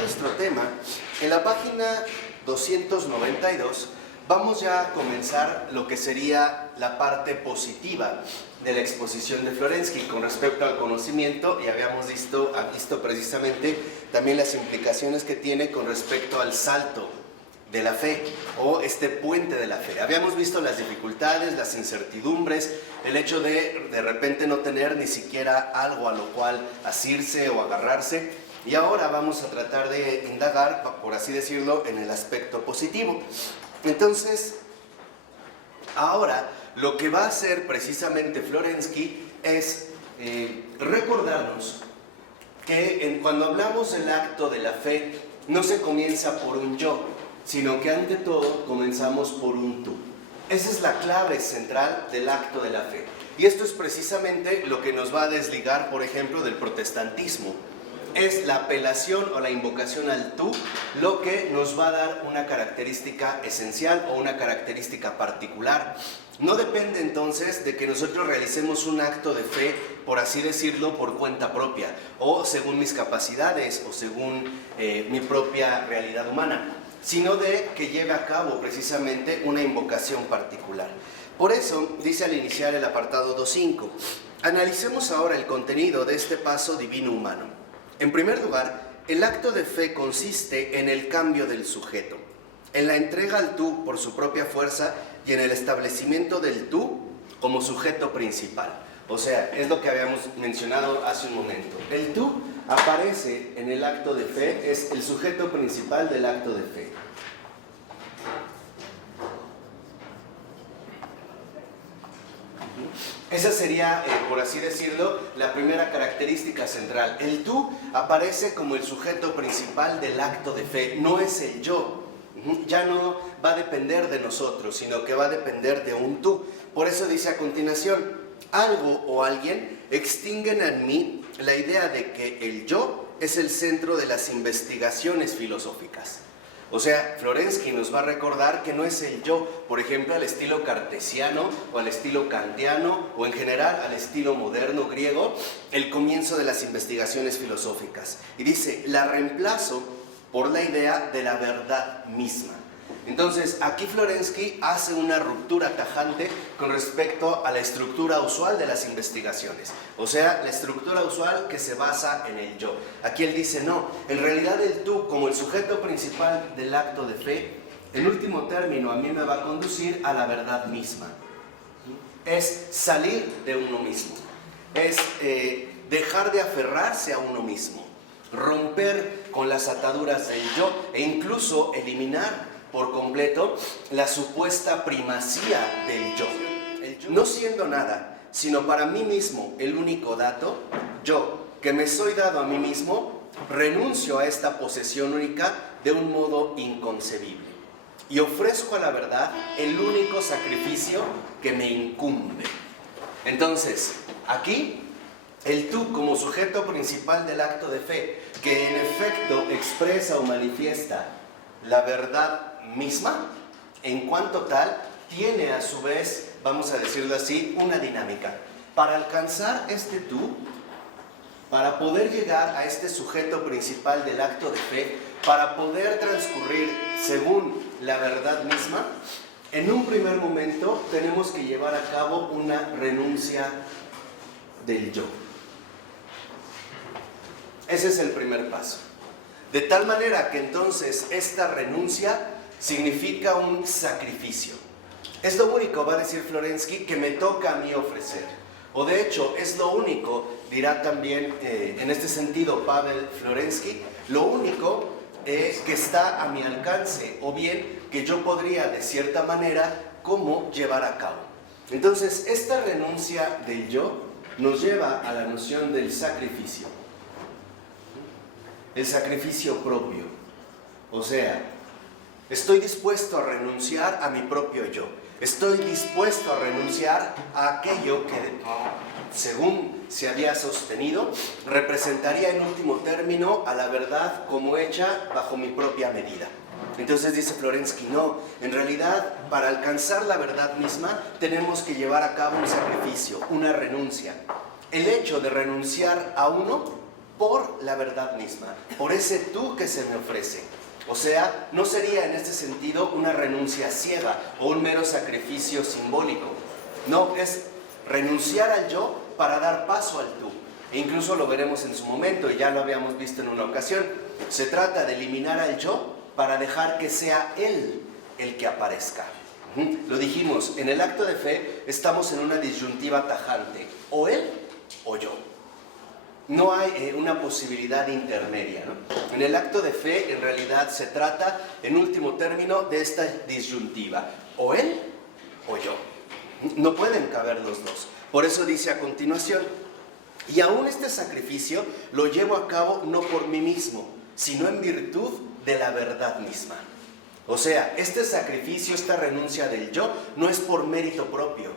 nuestro tema, en la página 292 vamos ya a comenzar lo que sería la parte positiva de la exposición de Florensky con respecto al conocimiento, y habíamos visto precisamente también las implicaciones que tiene con respecto al salto de la fe o este puente de la fe. Habíamos visto las dificultades, las incertidumbres, el hecho de repente no tener ni siquiera algo a lo cual asirse o agarrarse, y ahora vamos a tratar de indagar, por así decirlo, en el aspecto positivo. Entonces, ahora lo que va a hacer precisamente Florensky es recordarnos que cuando hablamos del acto de la fe, no se comienza por un yo, sino que ante todo comenzamos por un tú. Esa es la clave central del acto de la fe. Y esto es precisamente lo que nos va a desligar, por ejemplo, del protestantismo. Es la apelación o la invocación al tú lo que nos va a dar una característica esencial o una característica particular. No depende entonces de que nosotros realicemos un acto de fe, por así decirlo, por cuenta propia, o según mis capacidades, o según mi propia realidad humana, sino de que lleve a cabo precisamente una invocación particular. Por eso, dice al iniciar el apartado 2.5, analicemos ahora el contenido de este paso divino humano. En primer lugar, el acto de fe consiste en el cambio del sujeto, en la entrega al tú por su propia fuerza y en el establecimiento del tú como sujeto principal. O sea, es lo que habíamos mencionado hace un momento. El tú aparece en el acto de fe, es el sujeto principal del acto de fe. Esa sería, por así decirlo, la primera característica central. El tú aparece como el sujeto principal del acto de fe, no es el yo. Ya no va a depender de nosotros, sino que va a depender de un tú. Por eso dice a continuación, algo o alguien extinguen en mí la idea de que el yo es el centro de las investigaciones filosóficas. O sea, Florensky nos va a recordar que no es el yo, por ejemplo, al estilo cartesiano o al estilo kantiano o en general al estilo moderno griego, el comienzo de las investigaciones filosóficas. Y dice, la reemplazo por la idea de la verdad misma. Entonces, aquí Florensky hace una ruptura tajante con respecto a la estructura usual de las investigaciones. O sea, la estructura usual que se basa en el yo. Aquí él dice, no, en realidad el tú, como el sujeto principal del acto de fe, en último término a mí me va a conducir a la verdad misma. Es salir de uno mismo. Es dejar de aferrarse a uno mismo. Romper con las ataduras del yo e incluso eliminar por completo la supuesta primacía del yo. No siendo nada, sino para mí mismo el único dato, yo, que me soy dado a mí mismo, renuncio a esta posesión única de un modo inconcebible y ofrezco a la verdad el único sacrificio que me incumbe. Entonces, aquí, el tú como sujeto principal del acto de fe, que en efecto expresa o manifiesta la verdad misma, en cuanto tal, tiene a su vez, vamos a decirlo así, una dinámica. Para alcanzar este tú, para poder llegar a este sujeto principal del acto de fe, para poder transcurrir según la verdad misma, en un primer momento tenemos que llevar a cabo una renuncia del yo. Ese es el primer paso. De tal manera que entonces esta renuncia significa un sacrificio. Es lo único, va a decir Florensky, que me toca a mí ofrecer. O de hecho, es lo único, dirá también en este sentido Pavel Florensky, lo único que está a mi alcance, o bien que yo podría de cierta manera cómo llevar a cabo. Entonces, esta renuncia del yo nos lleva a la noción del sacrificio. El sacrificio propio. O sea, estoy dispuesto a renunciar a mi propio yo. Estoy dispuesto a renunciar a aquello que, según se había sostenido, representaría en último término a la verdad como hecha bajo mi propia medida. Entonces dice Florensky, no, en realidad para alcanzar la verdad misma tenemos que llevar a cabo un sacrificio, una renuncia. El hecho de renunciar a uno por la verdad misma, por ese tú que se me ofrece. O sea, no sería en este sentido una renuncia ciega o un mero sacrificio simbólico. No, es renunciar al yo para dar paso al tú. E incluso lo veremos en su momento, y ya lo habíamos visto en una ocasión. Se trata de eliminar al yo para dejar que sea él el que aparezca. Lo dijimos, en el acto de fe estamos en una disyuntiva tajante, o él o yo. No hay una posibilidad intermedia, ¿no? En el acto de fe, en realidad, se trata, en último término, de esta disyuntiva, o él o yo. No pueden caber los dos. Por eso dice a continuación, y aún este sacrificio lo llevo a cabo no por mí mismo, sino en virtud de la verdad misma. O sea, este sacrificio, esta renuncia del yo, no es por mérito propio,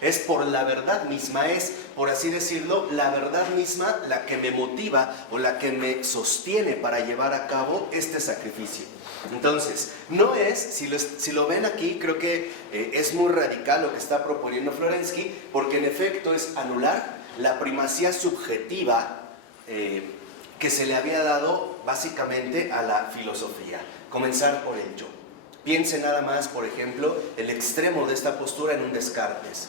es por la verdad misma, es, por así decirlo, la verdad misma la que me motiva o la que me sostiene para llevar a cabo este sacrificio. Entonces, no es, si lo ven aquí, creo que es muy radical lo que está proponiendo Florensky, porque en efecto es anular la primacía subjetiva que se le había dado básicamente a la filosofía, comenzar por el yo. Piense nada más, por ejemplo, el extremo de esta postura en un Descartes.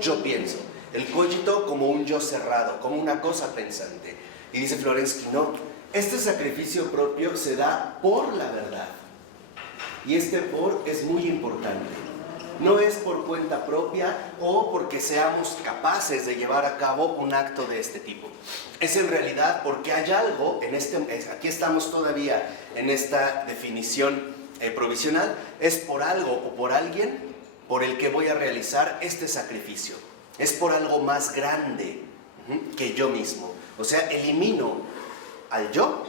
Yo pienso. El cogito como un yo cerrado, como una cosa pensante. Y dice Florensky, no, este sacrificio propio se da por la verdad. Y este por es muy importante. No es por cuenta propia o porque seamos capaces de llevar a cabo un acto de este tipo. Es en realidad porque hay algo, aquí estamos todavía en esta definición provisional, es por algo o por alguien por el que voy a realizar este sacrificio. Es por algo más grande que yo mismo. O sea, elimino al yo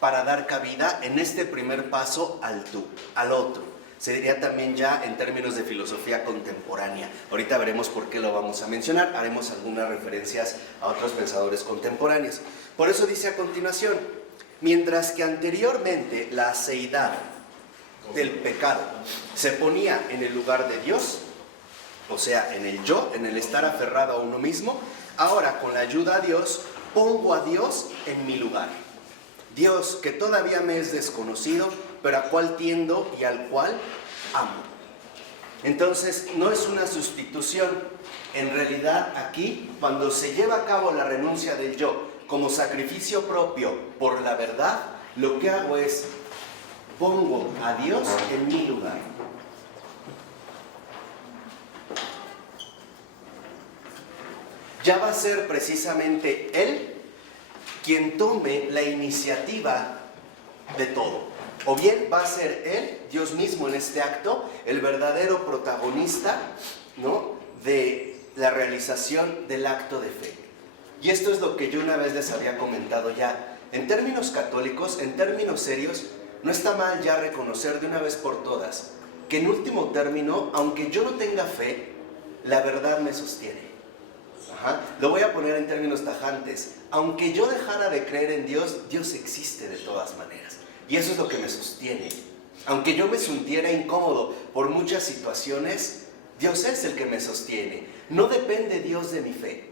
para dar cabida en este primer paso al tú, al otro. Se diría también ya en términos de filosofía contemporánea. Ahorita veremos por qué lo vamos a mencionar, haremos algunas referencias a otros pensadores contemporáneos. Por eso dice a continuación, mientras que anteriormente la aceidad del pecado se ponía en el lugar de Dios, o sea, en el yo, en el estar aferrado a uno mismo, ahora con la ayuda a Dios, pongo a Dios en mi lugar. Dios que todavía me es desconocido, pero al cual tiendo y al cual amo. Entonces, no es una sustitución. En realidad, aquí, cuando se lleva a cabo la renuncia del yo como sacrificio propio por la verdad, lo que hago es, pongo a Dios en mi lugar. Ya va a ser precisamente Él quien tome la iniciativa de todo. O bien va a ser Él, Dios mismo en este acto, el verdadero protagonista, ¿no?, de la realización del acto de fe. Y esto es lo que yo una vez les había comentado ya. En términos católicos, en términos serios, no está mal ya reconocer de una vez por todas que en último término, aunque yo no tenga fe, la verdad me sostiene. Lo voy a poner en términos tajantes. Aunque yo dejara de creer en Dios, Dios existe de todas maneras. Y eso es lo que me sostiene. Aunque yo me sintiera incómodo por muchas situaciones, Dios es el que me sostiene. No depende Dios de mi fe.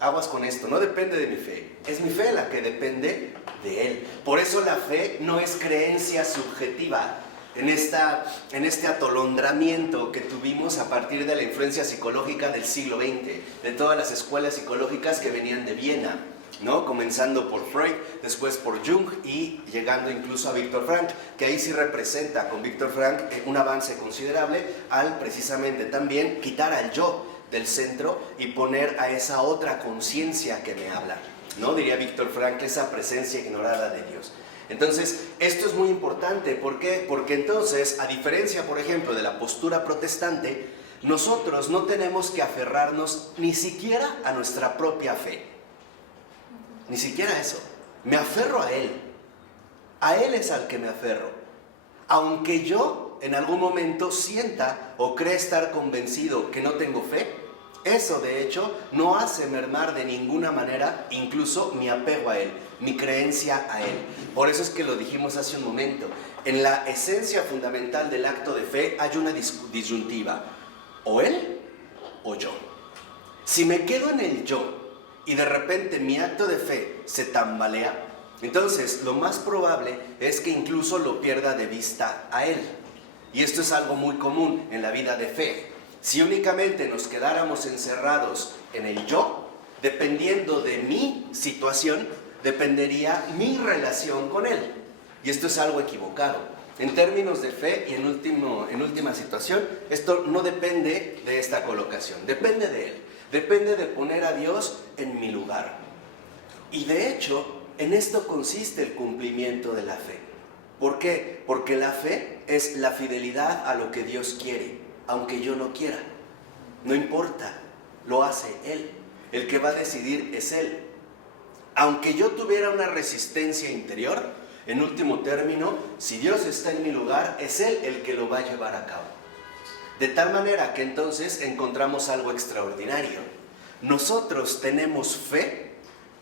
Aguas con esto, no depende de mi fe. Es mi fe la que depende de Él. Por eso la fe no es creencia subjetiva. En este atolondramiento que tuvimos a partir de la influencia psicológica del siglo XX, de todas las escuelas psicológicas que venían de Viena, ¿no? Comenzando por Freud, después por Jung y llegando incluso a Viktor Frankl, que ahí sí representa con Viktor Frankl un avance considerable al precisamente también quitar al yo del centro y poner a esa otra conciencia que me habla, ¿no? Diría Viktor Frankl, esa presencia ignorada de Dios. Entonces, esto es muy importante. ¿Por qué? Porque entonces, a diferencia, por ejemplo, de la postura protestante, nosotros no tenemos que aferrarnos ni siquiera a nuestra propia fe. Ni siquiera eso. Me aferro a Él. A Él es al que me aferro. Aunque yo en algún momento sienta o cree estar convencido que no tengo fe, eso de hecho no hace mermar de ninguna manera incluso mi apego a Él, mi creencia a Él. Por eso es que lo dijimos hace un momento. En la esencia fundamental del acto de fe hay una disyuntiva. O Él o yo. Si me quedo en el yo y de repente mi acto de fe se tambalea, entonces lo más probable es que incluso lo pierda de vista a Él. Y esto es algo muy común en la vida de fe. Si únicamente nos quedáramos encerrados en el yo, dependiendo de mi situación, dependería mi relación con Él. Y esto es algo equivocado. En términos de fe y en última situación, esto no depende de esta colocación, depende de Él. Depende de poner a Dios en mi lugar. Y de hecho, en esto consiste el cumplimiento de la fe. ¿Por qué? Porque la fe es la fidelidad a lo que Dios quiere, aunque yo no quiera. No importa, lo hace Él. El que va a decidir es Él. Aunque yo tuviera una resistencia interior, en último término, si Dios está en mi lugar, es Él el que lo va a llevar a cabo. De tal manera que entonces encontramos algo extraordinario. Nosotros tenemos fe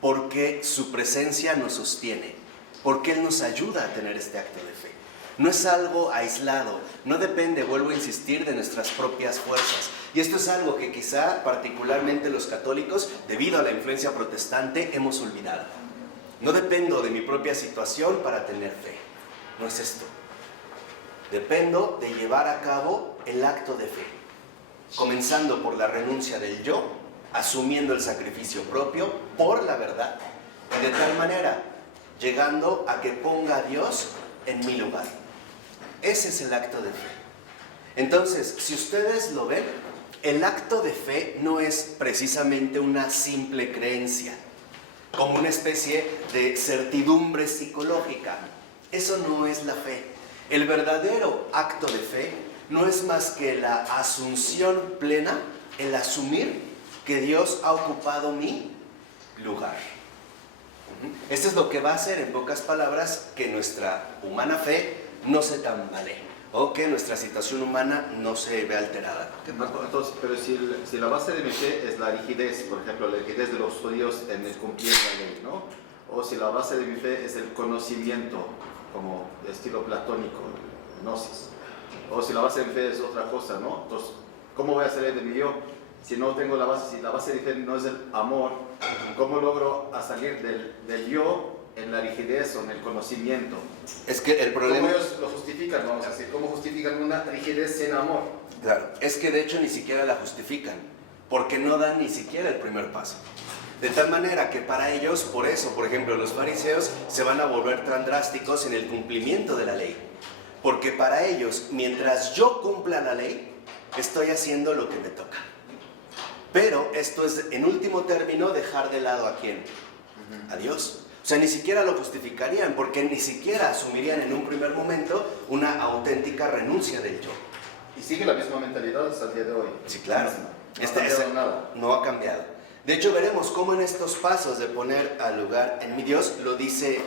porque su presencia nos sostiene, porque Él nos ayuda a tener este acto de fe. No es algo aislado, no depende, vuelvo a insistir, de nuestras propias fuerzas. Y esto es algo que quizá particularmente los católicos, debido a la influencia protestante, hemos olvidado. No dependo de mi propia situación para tener fe, no es esto. Dependo de llevar a cabo el acto de fe, comenzando por la renuncia del yo, asumiendo el sacrificio propio por la verdad, y de tal manera llegando a que ponga a Dios en mi lugar. Ese es el acto de fe. Entonces, si ustedes lo ven, el acto de fe no es precisamente una simple creencia, como una especie de certidumbre psicológica. Eso no es la fe. El verdadero acto de fe no es más que la asunción plena, el asumir que Dios ha ocupado mi lugar. Esto es lo que va a hacer, en pocas palabras, que nuestra humana fe no se tambalee, o que nuestra situación humana no se vea alterada. Entonces, pero si la base de mi fe es la rigidez, por ejemplo, la rigidez de los judíos en el cumplir la ley, ¿no? O si la base de mi fe es el conocimiento, como estilo platónico, gnosis. O si la base de mi fe es otra cosa, ¿no? Entonces, ¿cómo voy a salir de mi yo? Si no tengo la base, si la base de mi fe no es el amor, ¿cómo logro a salir del yo en la rigidez o en el conocimiento? Es que el problema... ¿Cómo ellos lo justifican, vamos a decir? ¿Cómo justifican una rigidez sin amor? Claro, es que de hecho ni siquiera la justifican, porque no dan ni siquiera el primer paso. De tal manera que para ellos, por eso, por ejemplo, los fariseos se van a volver tan drásticos en el cumplimiento de la ley. Porque para ellos, mientras yo cumpla la ley, estoy haciendo lo que me toca. Pero esto es, en último término, dejar de lado ¿a quién? A Dios. O sea, ni siquiera lo justificarían, porque ni siquiera asumirían en un primer momento una auténtica renuncia del yo. ¿Y sigue la misma mentalidad hasta el día de hoy? Sí, claro. No ha cambiado nada. No ha cambiado. De hecho, veremos cómo en estos pasos de poner al lugar en mi Dios, lo dice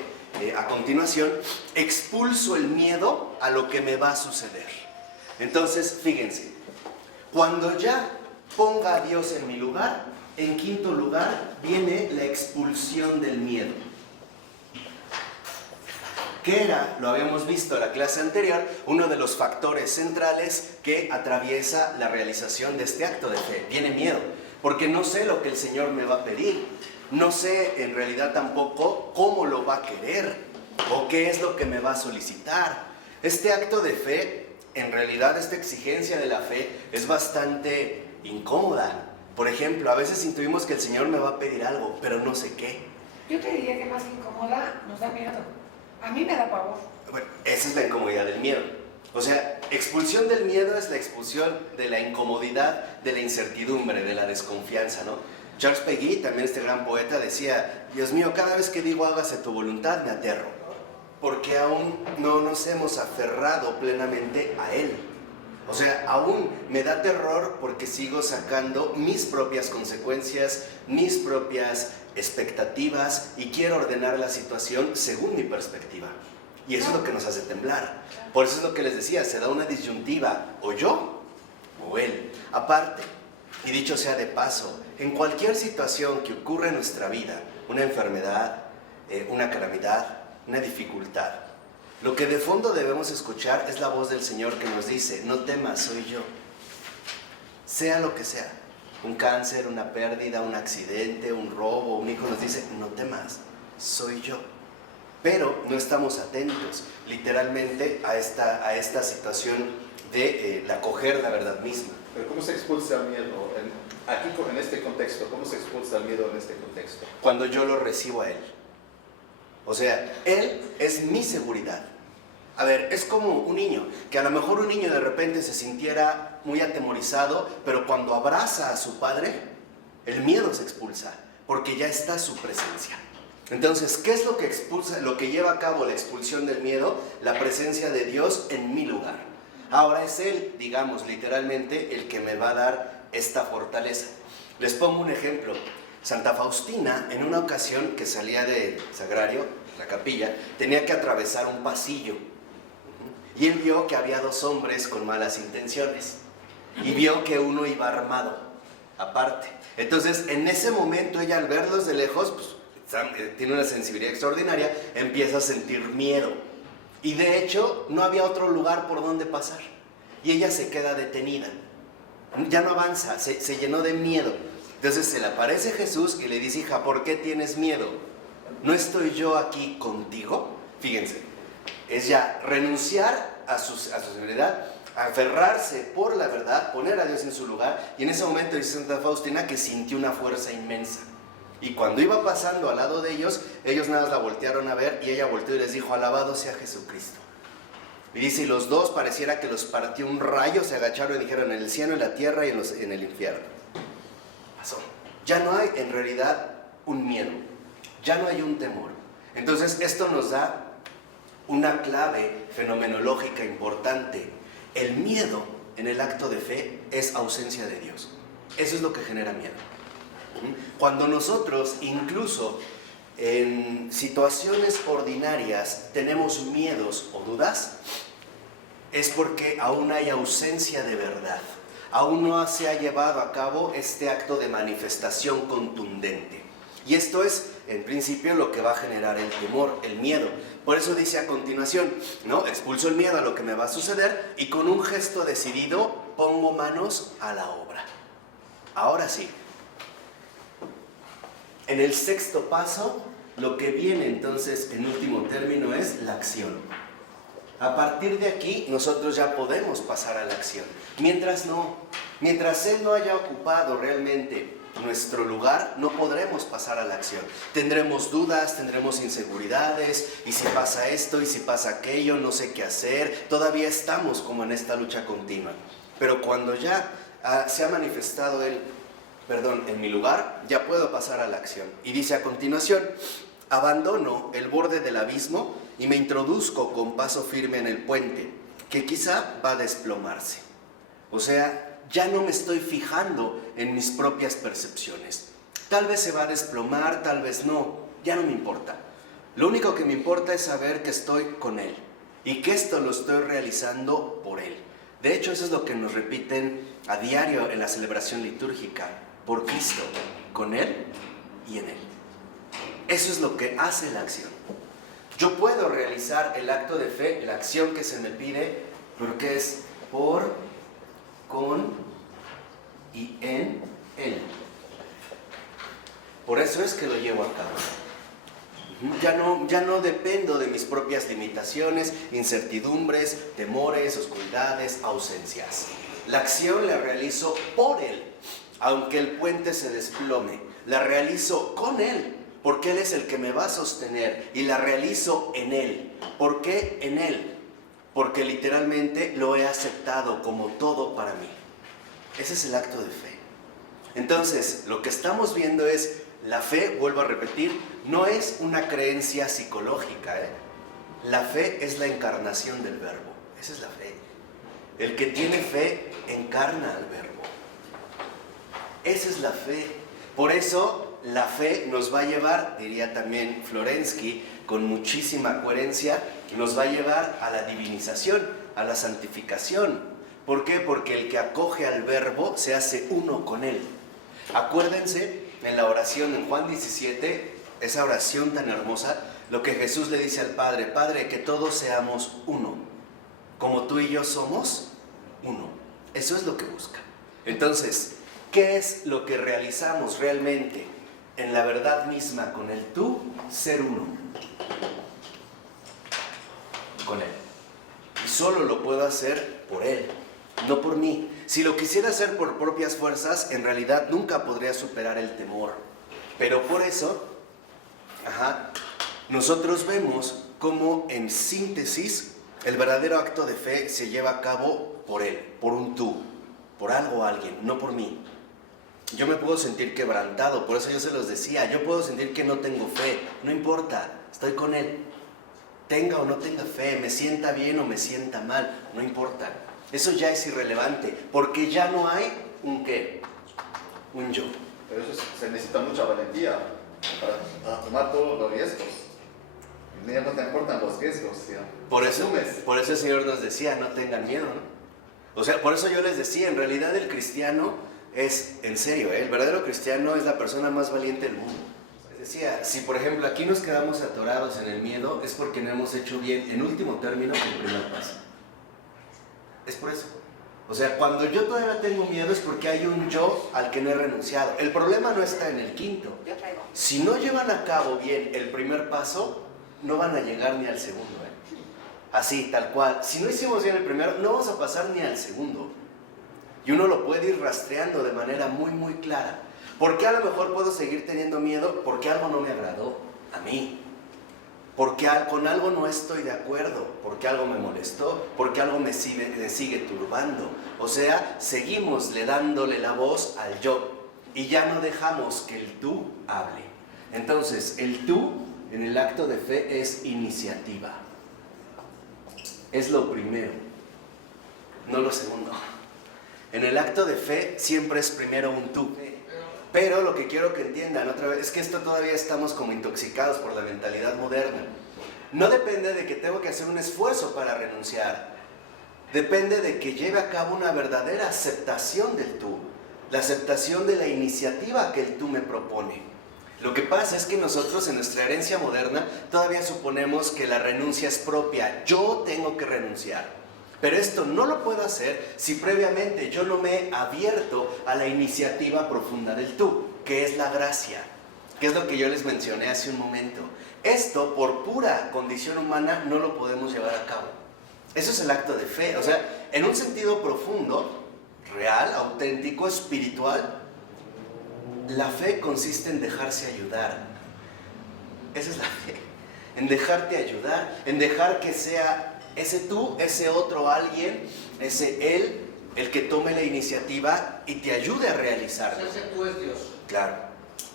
a continuación, expulso el miedo a lo que me va a suceder. Entonces, fíjense, cuando ya ponga a Dios en mi lugar, en quinto lugar viene la expulsión del miedo. Que era, lo habíamos visto en la clase anterior, uno de los factores centrales que atraviesa la realización de este acto de fe. Viene miedo, porque no sé lo que el Señor me va a pedir, no sé en realidad tampoco cómo lo va a querer, o qué es lo que me va a solicitar. Este acto de fe, en realidad esta exigencia de la fe es bastante incómoda. Por ejemplo, a veces intuimos que el Señor me va a pedir algo, pero no sé qué. Yo te diría que más incómoda nos da miedo. A mí me da pavor. Bueno, esa es la incomodidad del miedo. O sea, expulsión del miedo es la expulsión de la incomodidad, de la incertidumbre, de la desconfianza, ¿no? Charles Peguy, también este gran poeta, decía: Dios mío, cada vez que digo hágase tu voluntad, me aterro, porque aún no nos hemos aferrado plenamente a Él. O sea, aún me da terror porque sigo sacando mis propias consecuencias, mis propias expectativas, y quiero ordenar la situación según mi perspectiva. Y eso es lo que nos hace temblar. Por eso es lo que les decía, se da una disyuntiva, o yo o Él. Aparte, y dicho sea de paso, en cualquier situación que ocurra en nuestra vida, una enfermedad, una calamidad, una dificultad, lo que de fondo debemos escuchar es la voz del Señor que nos dice: no temas, soy yo. Sea lo que sea. un cáncer, una pérdida, un accidente, un robo, un hijo nos dice, no temas, soy yo. Pero no estamos atentos literalmente a esta situación de acoger la verdad misma. Pero ¿cómo se expulsa el miedo? Aquí, en este contexto, ¿cómo se expulsa el miedo en este contexto? Cuando yo lo recibo a Él. O sea, Él es mi seguridad. A ver, es como un niño, que a lo mejor un niño de repente se sintiera muy atemorizado, pero cuando abraza a su padre, el miedo se expulsa, porque ya está su presencia. Entonces, ¿qué es lo que expulsa, lo que lleva a cabo la expulsión del miedo? La presencia de Dios en mi lugar. Ahora es Él, digamos, literalmente, el que me va a dar esta fortaleza. Les pongo un ejemplo. Santa Faustina, en una ocasión que salía del sagrario, la capilla, tenía que atravesar un pasillo. Y él vio que había dos hombres con malas intenciones. Y vio que uno iba armado, aparte. Entonces, en ese momento, ella al verlos de lejos, pues, tiene una sensibilidad extraordinaria, empieza a sentir miedo. Y de hecho, no había otro lugar por donde pasar. Y ella se queda detenida. Ya no avanza, se llenó de miedo. Entonces se le aparece Jesús y le dice, hija, ¿por qué tienes miedo? ¿No estoy yo aquí contigo? Fíjense, es ya renunciar a su sensibilidad, aferrarse por la verdad, poner a Dios en su lugar. Y en ese momento dice Santa Faustina que sintió una fuerza inmensa. Y cuando iba pasando al lado de ellos, ellos nada más la voltearon a ver y ella volteó y les dijo, alabado sea Jesucristo. Y dice, y los dos pareciera que los partió un rayo, se agacharon y dijeron, en el cielo, en la tierra y en el infierno. Pasó. Ya no hay en realidad un miedo, ya no hay un temor. Entonces esto nos da una clave fenomenológica importante. El miedo en el acto de fe es ausencia de Dios. Eso es lo que genera miedo. Cuando nosotros, incluso en situaciones ordinarias, tenemos miedos o dudas, es porque aún hay ausencia de verdad. Aún no se ha llevado a cabo este acto de manifestación contundente. Y esto es, en principio, lo que va a generar el temor, el miedo. Por eso dice a continuación, ¿no? Expulso el miedo a lo que me va a suceder y con un gesto decidido pongo manos a la obra. Ahora sí. En el sexto paso, lo que viene entonces en último término es la acción. A partir de aquí nosotros ya podemos pasar a la acción. Mientras Él no haya ocupado realmente nuestro lugar, no podremos pasar a la acción. Tendremos dudas, tendremos inseguridades, y si pasa esto, y si pasa aquello, no sé qué hacer. Todavía estamos como en esta lucha continua. Pero cuando ya se ha manifestado Él, en mi lugar, ya puedo pasar a la acción. Y dice a continuación, abandono el borde del abismo y me introduzco con paso firme en el puente, que quizá va a desplomarse. O sea, ya no me estoy fijando en mis propias percepciones. Tal vez se va a desplomar, tal vez no, ya no me importa. Lo único que me importa es saber que estoy con Él y que esto lo estoy realizando por Él. De hecho, eso es lo que nos repiten a diario en la celebración litúrgica. Por Cristo, con Él y en Él. Eso es lo que hace la acción. Yo puedo realizar el acto de fe, la acción que se me pide, porque es por, con y en Él. Por eso es que lo llevo a cabo. Ya no dependo de mis propias limitaciones, incertidumbres, temores, oscuridades, ausencias. La acción la realizo por Él. Aunque el puente se desplome, la realizo con Él, porque Él es el que me va a sostener, y la realizo en Él. ¿Por qué en Él? Porque literalmente lo he aceptado como todo para mí. Ese es el acto de fe. Entonces, lo que estamos viendo es, la fe, vuelvo a repetir, no es una creencia psicológica, La fe es la encarnación del verbo. Esa es la fe. El que tiene fe encarna al verbo. Esa es la fe. Por eso la fe nos va a llevar, diría también Florensky, con muchísima coherencia, nos va a llevar a la divinización, a la santificación. ¿Por qué? Porque el que acoge al verbo se hace uno con Él. Acuérdense en la oración en Juan 17, esa oración tan hermosa, lo que Jesús le dice al Padre: Padre, que todos seamos uno, como tú y yo somos uno. Eso es lo que busca. Entonces, ¿Qué es lo que realizamos realmente en la verdad misma con el tú? Ser uno con Él. Y solo lo puedo hacer por Él, no por mí. Si lo quisiera hacer por propias fuerzas, en realidad nunca podría superar el temor. Pero por eso, nosotros vemos cómo en síntesis el verdadero acto de fe se lleva a cabo por Él, por un tú, por algo o alguien, no por mí. Yo me puedo sentir quebrantado, por eso yo se los decía, yo puedo sentir que no tengo fe, no importa, estoy con Él. Tenga o no tenga fe, me sienta bien o me sienta mal, no importa. Eso ya es irrelevante, porque ya no hay un qué, un yo. Pero eso se necesita mucha valentía para tomar todos los riesgos. Ya no te importan los riesgos, ¿sí? Por eso el Señor nos decía, no tengan miedo, ¿no? O sea, por eso yo les decía, en realidad el cristiano es, en serio, el verdadero cristiano es la persona más valiente del mundo. Decía, si por ejemplo aquí nos quedamos atorados en el miedo, es porque no hemos hecho bien, en último término, el primer paso. Es por eso. O sea, cuando yo todavía tengo miedo es porque hay un yo al que no he renunciado. El problema no está en el quinto. Si no llevan a cabo bien el primer paso, no van a llegar ni al segundo. Así, tal cual. Si no hicimos bien el primero, no vamos a pasar ni al segundo. Y uno lo puede ir rastreando de manera muy, muy clara. ¿Por qué a lo mejor puedo seguir teniendo miedo? Porque algo no me agradó a mí. Porque con algo no estoy de acuerdo. Porque algo me molestó. Porque algo me sigue turbando. O sea, seguimos dándole la voz al yo. Y ya no dejamos que el tú hable. Entonces, el tú en el acto de fe es iniciativa. Es lo primero, no lo segundo. En el acto de fe siempre es primero un tú. Pero lo que quiero que entiendan otra vez es que esto todavía estamos como intoxicados por la mentalidad moderna. No depende de que tengo que hacer un esfuerzo para renunciar. Depende de que lleve a cabo una verdadera aceptación del tú. La aceptación de la iniciativa que el tú me propone. Lo que pasa es que nosotros en nuestra herencia moderna todavía suponemos que la renuncia es propia. Yo tengo que renunciar. Pero esto no lo puedo hacer si previamente yo no me he abierto a la iniciativa profunda del tú, que es la gracia, que es lo que yo les mencioné hace un momento. Esto, por pura condición humana, no lo podemos llevar a cabo. Eso es el acto de fe. O sea, en un sentido profundo, real, auténtico, espiritual, la fe consiste en dejarse ayudar. Esa es la fe. En dejarte ayudar, en dejar que sea ese tú, ese otro alguien, ese él, el que tome la iniciativa y te ayude a realizarlo. Ese tú es Dios. Claro,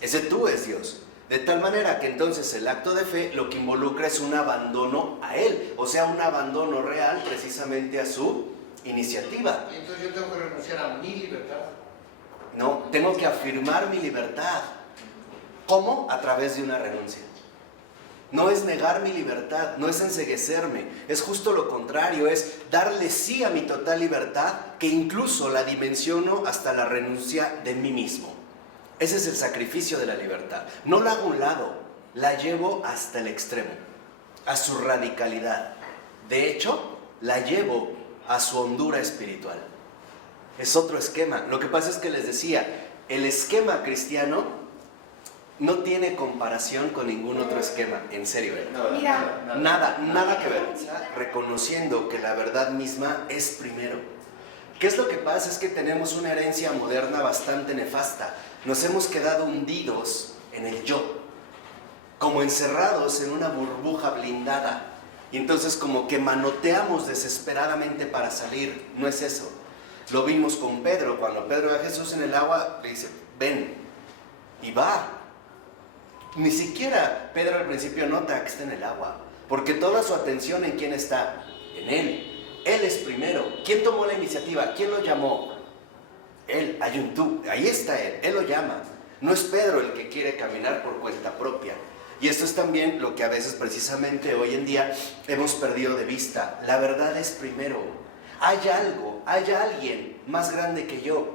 ese tú es Dios. De tal manera que entonces el acto de fe lo que involucra es un abandono a Él. O sea, un abandono real precisamente a su iniciativa. Y entonces yo tengo que renunciar a mi libertad. No, tengo que afirmar mi libertad. ¿Cómo? A través de una renuncia. No es negar mi libertad, no es enceguecerme, es justo lo contrario, es darle sí a mi total libertad, que incluso la dimensiono hasta la renuncia de mí mismo. Ese es el sacrificio de la libertad. No la hago a un lado, la llevo hasta el extremo, a su radicalidad. De hecho, la llevo a su hondura espiritual. Es otro esquema. Lo que pasa es que les decía, el esquema cristiano no tiene comparación con ningún otro esquema, en serio. Nada que ver. Reconociendo que la verdad misma es primero. ¿Qué es lo que pasa? Es que tenemos una herencia moderna bastante nefasta. Nos hemos quedado hundidos en el yo, como encerrados en una burbuja blindada. Y entonces como que manoteamos desesperadamente para salir. No es eso. Lo vimos con Pedro. Cuando Pedro ve a Jesús en el agua, le dice, ven. Y va. Ni siquiera Pedro al principio nota que está en el agua, porque toda su atención en quién está, en Él. Él es primero. ¿Quién tomó la iniciativa? ¿Quién lo llamó? Él, hay un tú, ahí está Él lo llama. No es Pedro el que quiere caminar por cuenta propia. Y esto es también lo que a veces precisamente hoy en día hemos perdido de vista. La verdad es primero. Hay algo, hay alguien más grande que yo.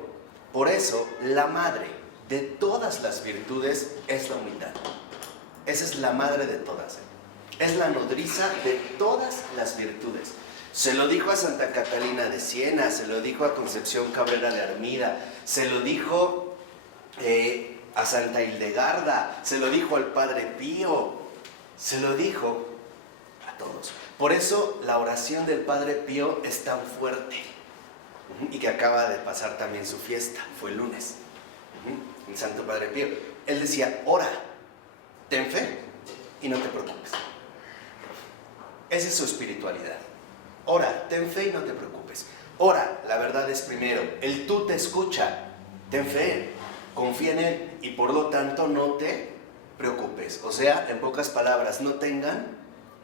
Por eso la madre de todas las virtudes es la humildad. Esa es la madre de todas. Es la nodriza de todas las virtudes. Se lo dijo a Santa Catalina de Siena, se lo dijo a Concepción Cabrera de Armida, se lo dijo a Santa Hildegarda, se lo dijo al Padre Pío, se lo dijo a todos. Por eso la oración del Padre Pío es tan fuerte y que acaba de pasar también su fiesta, fue el lunes, el Santo Padre Pío. Él decía, ora, ten fe y no te preocupes. Esa es su espiritualidad. Ora, ten fe y no te preocupes. Ora, la verdad es primero. El tú te escucha, ten fe, confía en él y por lo tanto no te preocupes. O sea, en pocas palabras, no tengan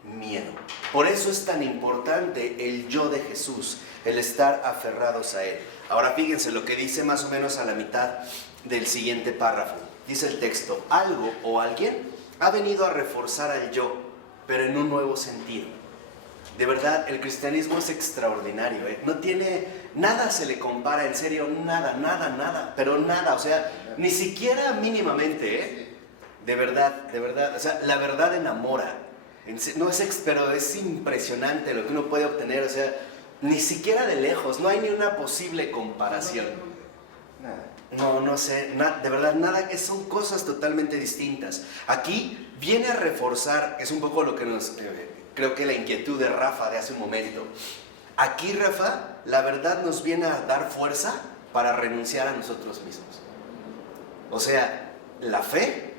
miedo. Por eso es tan importante el yo de Jesús, el estar aferrados a él. Ahora fíjense lo que dice más o menos a la mitad del siguiente párrafo. Dice el texto, algo o alguien ha venido a reforzar al yo, pero en un nuevo sentido. De verdad, el cristianismo es extraordinario, ¿eh? No tiene, nada se le compara, en serio, nada, pero nada, o sea, ni siquiera mínimamente, ¿eh? De verdad, o sea, la verdad enamora. No es, pero es impresionante lo que uno puede obtener, o sea, ni siquiera de lejos, no hay ni una posible comparación. No sé, de verdad, nada, son cosas totalmente distintas. Aquí viene a reforzar, es un poco lo que nos, creo que la inquietud de Rafa de hace un momento. Aquí, Rafa, la verdad nos viene a dar fuerza para renunciar a nosotros mismos. O sea, la fe,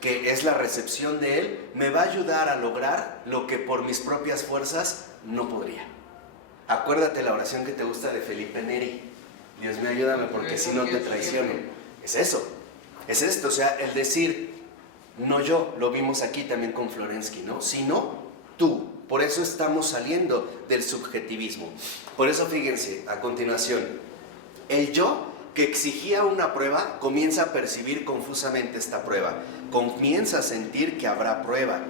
que es la recepción de Él, me va a ayudar a lograr lo que por mis propias fuerzas no podría. Acuérdate la oración que te gusta de Felipe Neri. Dios mío, ayúdame porque si no te traiciono. Es eso, es esto, o sea, el decir, no yo, lo vimos aquí también con Florensky, ¿no? Sino tú. Por eso estamos saliendo del subjetivismo. Por eso fíjense, a continuación, el yo que exigía una prueba comienza a percibir confusamente esta prueba. Comienza a sentir que habrá prueba.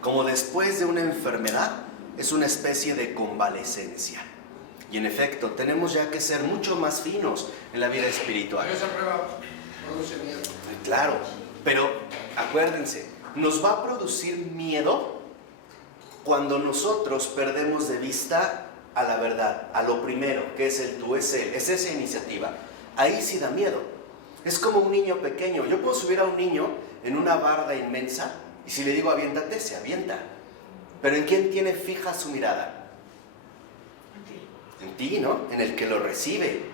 Como después de una enfermedad, es una especie de convalecencia. Y en efecto, tenemos ya que ser mucho más finos en la vida espiritual. Pero esa prueba produce miedo. Claro, pero acuérdense, nos va a producir miedo cuando nosotros perdemos de vista a la verdad, a lo primero, que es el tú, es él, es esa iniciativa. Ahí sí da miedo. Es como un niño pequeño. Yo puedo subir a un niño en una barda inmensa y si le digo aviéntate, se avienta. Pero ¿en quién tiene fija su mirada? En ti, ¿no? En el que lo recibe.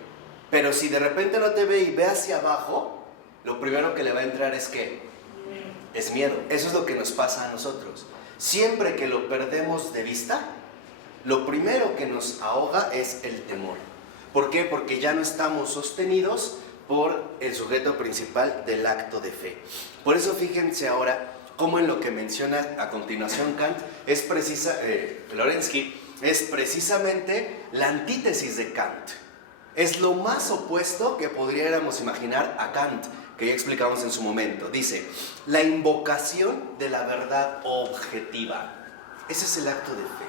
Pero si de repente no te ve y ve hacia abajo, lo primero que le va a entrar es ¿qué? Es miedo. Eso es lo que nos pasa a nosotros. Siempre que lo perdemos de vista, lo primero que nos ahoga es el temor. ¿Por qué? Porque ya no estamos sostenidos por el sujeto principal del acto de fe. Por eso fíjense ahora cómo en lo que menciona a continuación Kant es Florensky, es precisamente la antítesis de Kant. Es lo más opuesto que podríamos imaginar a Kant, que ya explicamos en su momento. Dice, la invocación de la verdad objetiva. Ese es el acto de fe.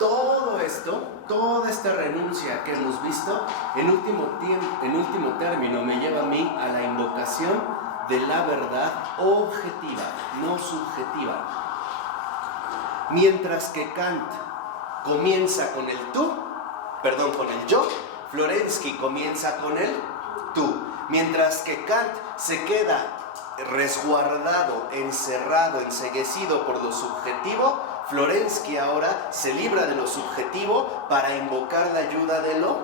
Todo esto, toda esta renuncia que hemos visto, en último término me lleva a mí a la invocación de la verdad objetiva, no subjetiva. Mientras que Kant comienza con el tú, con el yo, Florensky comienza con el tú. Mientras que Kant se queda resguardado, encerrado, enceguecido por lo subjetivo, Florensky ahora se libra de lo subjetivo para invocar la ayuda de lo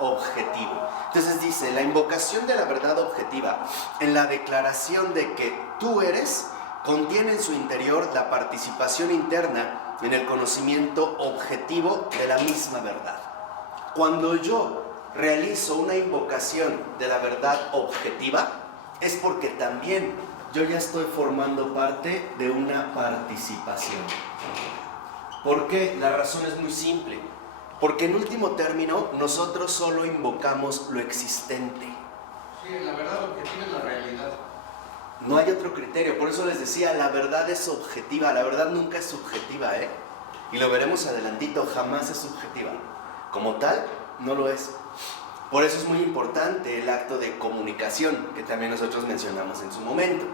objetivo. Entonces dice, la invocación de la verdad objetiva, en la declaración de que tú eres, contiene en su interior la participación interna en el conocimiento objetivo de la misma verdad. Cuando yo realizo una invocación de la verdad objetiva, es porque también yo ya estoy formando parte de una participación. ¿Por qué? La razón es muy simple. Porque en último término, nosotros solo invocamos lo existente. Sí, la verdad objetiva es la realidad. No hay otro criterio. Por eso les decía, la verdad es objetiva. La verdad nunca es subjetiva, ¿eh? Y lo veremos adelantito, jamás es subjetiva. Como tal, no lo es. Por eso es muy importante el acto de comunicación, que también nosotros mencionamos en su momento.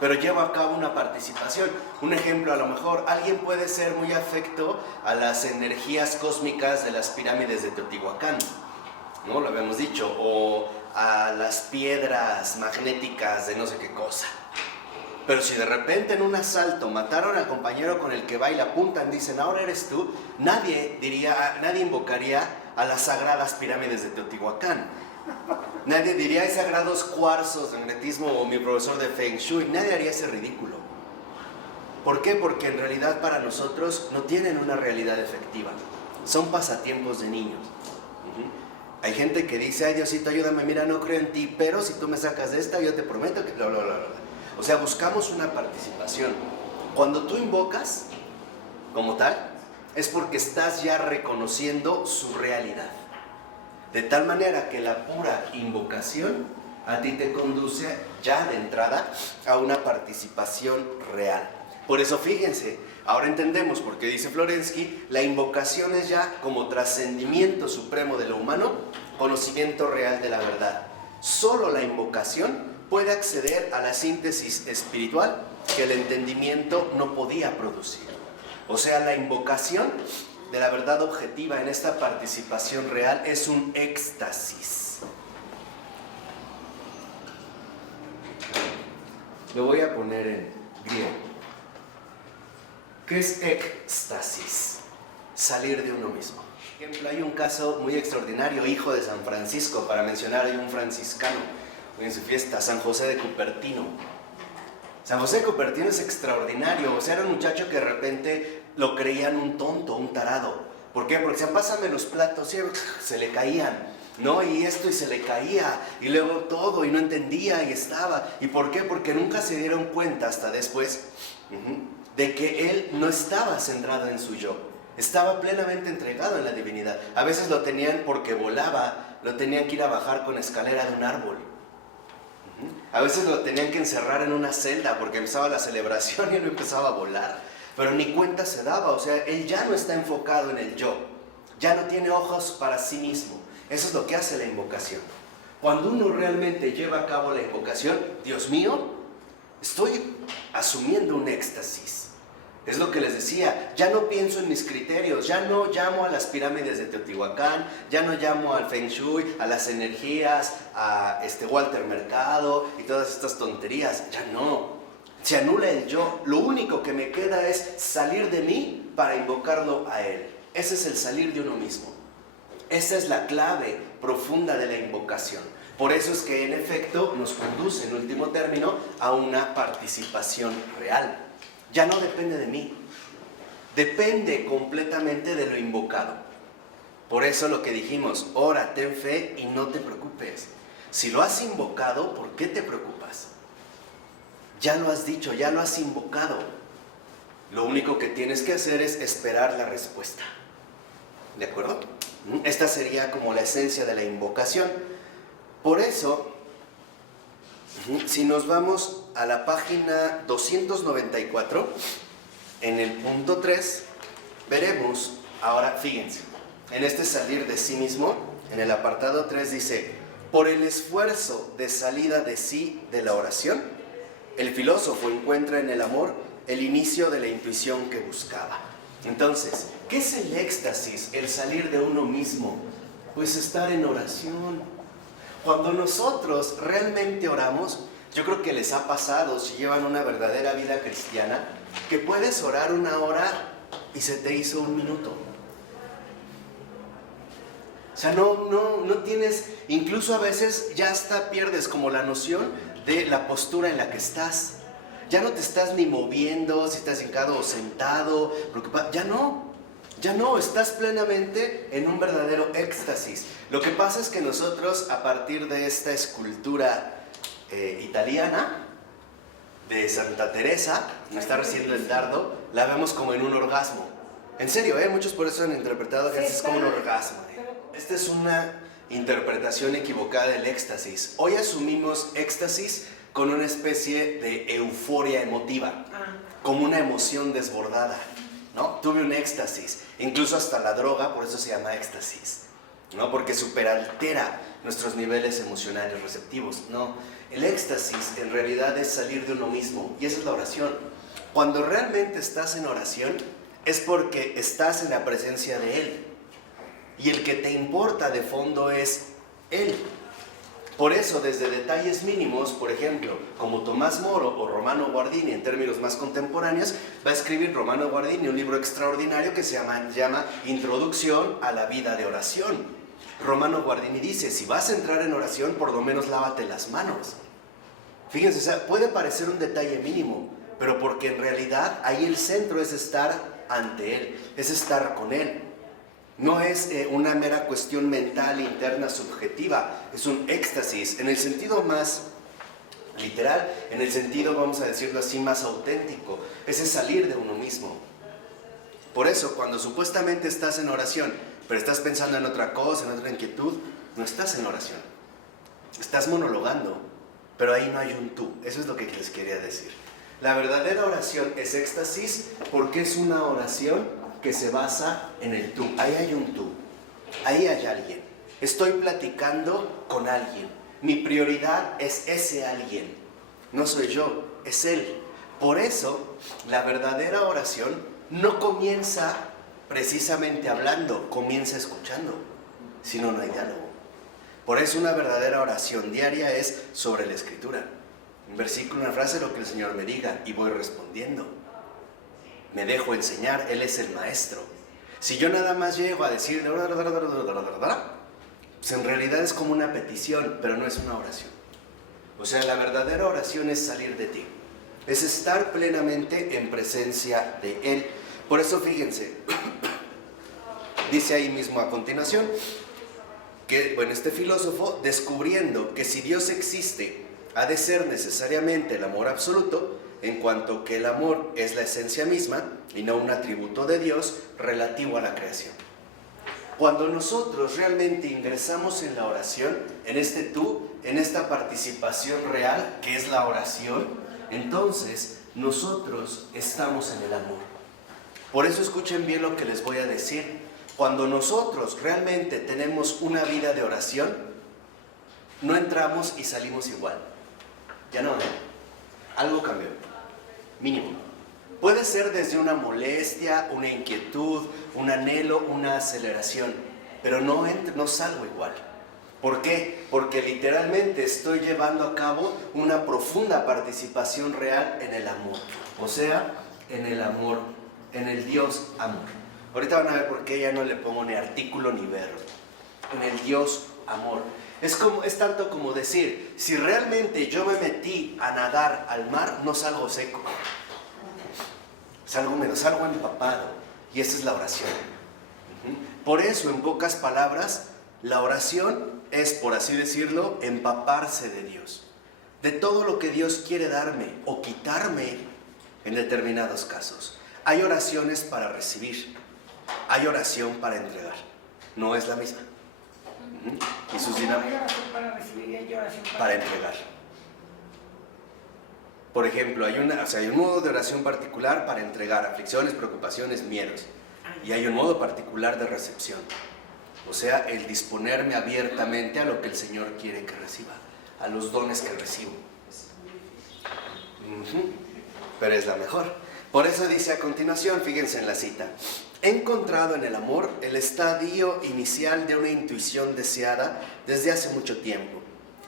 pero llevo a cabo una participación. Un ejemplo, a lo mejor alguien puede ser muy afecto a las energías cósmicas de las pirámides de Teotihuacán, ¿no? Lo habíamos dicho, o a las piedras magnéticas de no sé qué cosa. Pero si de repente en un asalto mataron al compañero con el que va y la apuntan, dicen, ahora eres tú, nadie invocaría a las sagradas pirámides de Teotihuacán. Nadie diría, hay sagrados cuarzos de magnetismo o mi profesor de Feng Shui. Nadie haría ese ridículo. ¿Por qué? Porque en realidad para nosotros no tienen una realidad efectiva. Son pasatiempos de niños. Hay gente que dice, ay Diosito, ayúdame, mira, no creo en ti, pero si tú me sacas de esta, yo te prometo que... O sea, buscamos una participación. Cuando tú invocas, como tal, es porque estás ya reconociendo su realidad. De tal manera que la pura invocación a ti te conduce ya de entrada a una participación real. Por eso fíjense, ahora entendemos por qué dice Florensky, la invocación es ya como trascendimiento supremo de lo humano, conocimiento real de la verdad. Solo la invocación puede acceder a la síntesis espiritual que el entendimiento no podía producir. O sea, la invocación de la verdad objetiva en esta participación real es un éxtasis. Lo voy a poner en griego. ¿Qué es éxtasis? Salir de uno mismo. Por ejemplo, hay un caso muy extraordinario, hijo de San Francisco, para mencionar, hay un franciscano en su fiesta, San José de Cupertino. San José de Cupertino es extraordinario, o sea, era un muchacho que de repente lo creían un tonto, un tarado. ¿Por qué? Porque decían, pásame los platos, y se le caían, ¿no? Y esto, y se le caía, y luego todo, y no entendía, y estaba. ¿Y por qué? Porque nunca se dieron cuenta hasta después de que él no estaba centrado en su yo, estaba plenamente entregado en la divinidad. A veces lo tenían porque volaba, lo tenían que ir a bajar con escalera de un árbol. A veces lo tenían que encerrar en una celda porque empezaba la celebración y él empezaba a volar, pero ni cuenta se daba. O sea, él ya no está enfocado en el yo, ya no tiene ojos para sí mismo. Eso es lo que hace la invocación. Cuando uno realmente lleva a cabo la invocación, Dios mío, estoy asumiendo un éxtasis. Es lo que les decía, ya no pienso en mis criterios, ya no llamo a las pirámides de Teotihuacán, ya no llamo al Feng Shui, a las energías, a Walter Mercado y todas estas tonterías, ya no. Se anula el yo, lo único que me queda es salir de mí para invocarlo a él. Ese es el salir de uno mismo. Esa es la clave profunda de la invocación. Por eso es que en efecto nos conduce en último término a una participación real. Ya no depende de mí, depende completamente de lo invocado. Por eso lo que dijimos, ora, ten fe y no te preocupes. Si lo has invocado, ¿por qué te preocupas? Ya lo has dicho, ya lo has invocado. Lo único que tienes que hacer es esperar la respuesta. ¿De acuerdo? Esta sería como la esencia de la invocación. Por eso, si nos vamos a la página 294, en el punto 3, veremos, ahora fíjense, en este salir de sí mismo, en el apartado 3 dice, por el esfuerzo de salida de sí de la oración, el filósofo encuentra en el amor el inicio de la intuición que buscaba. Entonces, ¿qué es el éxtasis, el salir de uno mismo? Pues estar en oración. Cuando nosotros realmente oramos, yo creo que les ha pasado, si llevan una verdadera vida cristiana, que puedes orar 1 hora y se te hizo 1 minuto. O sea, no tienes, incluso a veces ya hasta pierdes como la noción de la postura en la que estás. Ya no te estás ni moviendo, si estás hincado o sentado, preocupado, ya no, estás plenamente en un verdadero éxtasis. Lo que pasa es que nosotros, a partir de esta escultura italiana de Santa Teresa, me está recibiendo el dardo, la vemos como en un orgasmo. En serio, muchos por eso han interpretado que es como un orgasmo. Esta es una interpretación equivocada del éxtasis. Hoy asumimos éxtasis con una especie de euforia emotiva, como una emoción desbordada, ¿no? Tuve un éxtasis, incluso hasta la droga, por eso se llama éxtasis. ¿no? Porque superaltera nuestros niveles emocionales receptivos. No, el éxtasis en realidad es salir de uno mismo, y esa es la oración. Cuando realmente estás en oración es porque estás en la presencia de Él, y el que te importa de fondo es Él. Por eso, desde detalles mínimos, por ejemplo, como Tomás Moro o Romano Guardini, en términos más contemporáneos, va a escribir Romano Guardini un libro extraordinario que se llama Introducción a la vida de oración. Romano Guardini dice, si vas a entrar en oración, por lo menos lávate las manos. Fíjense, o sea, puede parecer un detalle mínimo, pero porque en realidad ahí el centro es estar ante Él, es estar con Él. No es una mera cuestión mental interna subjetiva, es un éxtasis en el sentido más literal, en el sentido, vamos a decirlo así, más auténtico. Ese salir de uno mismo. Por eso, cuando supuestamente estás en oración, pero estás pensando en otra cosa, en otra inquietud, no estás en oración. Estás monologando, pero ahí no hay un tú. Eso es lo que les quería decir. La verdadera oración es éxtasis porque es una oración que se basa en el tú. Ahí hay un tú, ahí hay alguien. Estoy platicando con alguien. Mi prioridad es ese alguien. No soy yo, es Él. Por eso, la verdadera oración no comienza precisamente hablando, comienza escuchando. Si no, no hay diálogo. Por eso una verdadera oración diaria es sobre la Escritura. Un versículo, una frase, lo que el Señor me diga, y voy respondiendo. Me dejo enseñar, Él es el maestro. Si yo nada más llego a decirle, pues en realidad es como una petición, pero no es una oración. O sea, la verdadera oración es salir de ti. Es estar plenamente en presencia de Él. Por eso fíjense, dice ahí mismo a continuación, que, bueno, este filósofo, descubriendo que si Dios existe, ha de ser necesariamente el amor absoluto, en cuanto que el amor es la esencia misma y no un atributo de Dios relativo a la creación. Cuando nosotros realmente ingresamos en la oración, en este tú, en esta participación real que es la oración, entonces nosotros estamos en el amor. Por eso escuchen bien lo que les voy a decir. Cuando nosotros realmente tenemos una vida de oración, no entramos y salimos igual. Ya no, algo cambió. Mínimo. Puede ser desde una molestia, una inquietud, un anhelo, una aceleración, pero no salgo igual. ¿Por qué? Porque literalmente estoy llevando a cabo una profunda participación real en el amor. O sea, en el amor, en el Dios amor. Ahorita van a ver por qué ya no le pongo ni artículo ni verbo. En el Dios amor. Es tanto como decir, si realmente yo me metí a nadar al mar, no salgo seco. Salgo húmedo, salgo empapado. Y esa es la oración. Por eso, en pocas palabras, la oración es, por así decirlo, empaparse de Dios. De todo lo que Dios quiere darme o quitarme en determinados casos. Hay oraciones para recibir. Hay oración para entregar. No es la misma. Y sus dinámicas. Hay oración para recibir y hay oración para entregar. Por ejemplo, hay un modo de oración particular para entregar aflicciones, preocupaciones, miedos. Y hay un modo particular de recepción. O sea, el disponerme abiertamente a lo que el Señor quiere que reciba, a los dones que recibo. Pero es la mejor. Por eso dice a continuación, fíjense en la cita: he encontrado en el amor el estadio inicial de una intuición deseada desde hace mucho tiempo.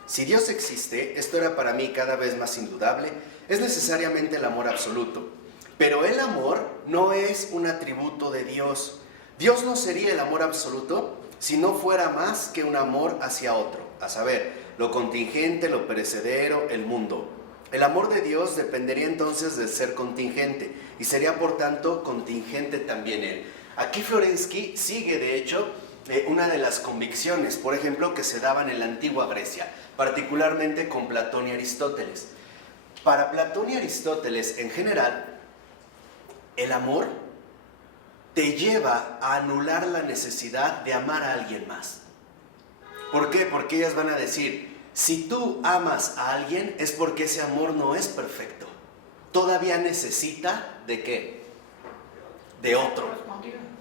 Si Dios existe, esto era para mí cada vez más indudable, es necesariamente el amor absoluto. Pero el amor no es un atributo de Dios. Dios no sería el amor absoluto si no fuera más que un amor hacia otro, a saber, lo contingente, lo perecedero, el mundo. El amor de Dios dependería entonces del ser contingente y sería por tanto contingente también Él. Aquí Florensky sigue de hecho una de las convicciones, por ejemplo, que se daban en la antigua Grecia, particularmente con Platón y Aristóteles. Para Platón y Aristóteles en general, el amor te lleva a anular la necesidad de amar a alguien más. ¿Por qué? Porque ellas van a decir, si tú amas a alguien es porque ese amor no es perfecto. Todavía necesita ¿de qué? De otro.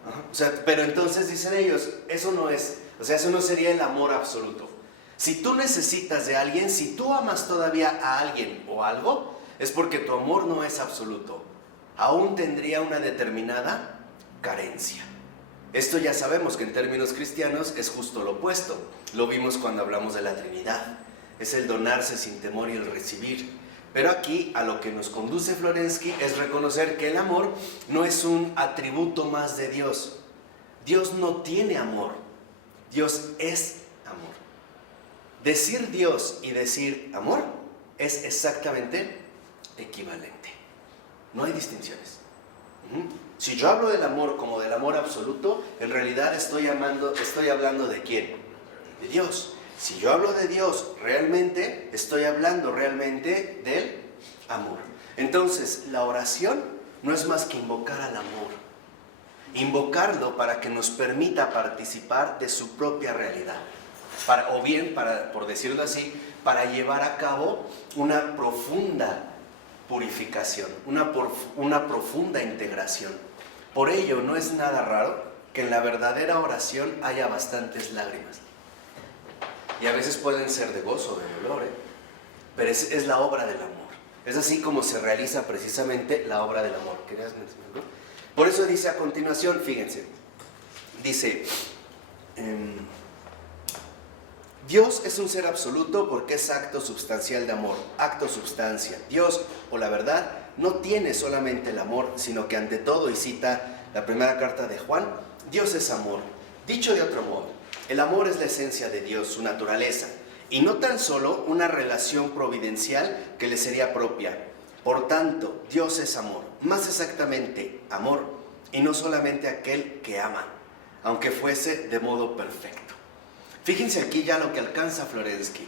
Ajá. O sea, pero entonces dicen ellos, eso no es, o sea, eso no sería el amor absoluto. Si tú necesitas de alguien, si tú amas todavía a alguien o algo, es porque tu amor no es absoluto. Aún tendría una determinada carencia. Esto ya sabemos que en términos cristianos es justo lo opuesto. Lo vimos cuando hablamos de la Trinidad. Es el donarse sin temor y el recibir. Pero aquí a lo que nos conduce Florensky es reconocer que el amor no es un atributo más de Dios. Dios no tiene amor. Dios es amor. Decir Dios y decir amor es exactamente equivalente. No hay distinciones. Si yo hablo del amor como del amor absoluto, en realidad estoy hablando ¿de quién? De Dios. Si yo hablo de Dios realmente, estoy hablando realmente del amor. Entonces, la oración no es más que invocar al amor. Invocarlo para que nos permita participar de su propia realidad. O bien, por decirlo así, para llevar a cabo una profunda purificación, una profunda integración. Por ello, no es nada raro que en la verdadera oración haya bastantes lágrimas. Y a veces pueden ser de gozo, de dolor, pero es la obra del amor. Es así como se realiza precisamente la obra del amor. ¿Querías mencionarlo? Por eso dice a continuación, fíjense, dice, Dios es un ser absoluto porque es acto substancial de amor, acto substancia. Dios, o la verdad, no tiene solamente el amor, sino que ante todo, y cita la primera carta de Juan, Dios es amor. Dicho de otro modo, el amor es la esencia de Dios, su naturaleza, y no tan solo una relación providencial que le sería propia. Por tanto, Dios es amor, más exactamente amor, y no solamente aquel que ama, aunque fuese de modo perfecto. Fíjense aquí ya lo que alcanza Florensky.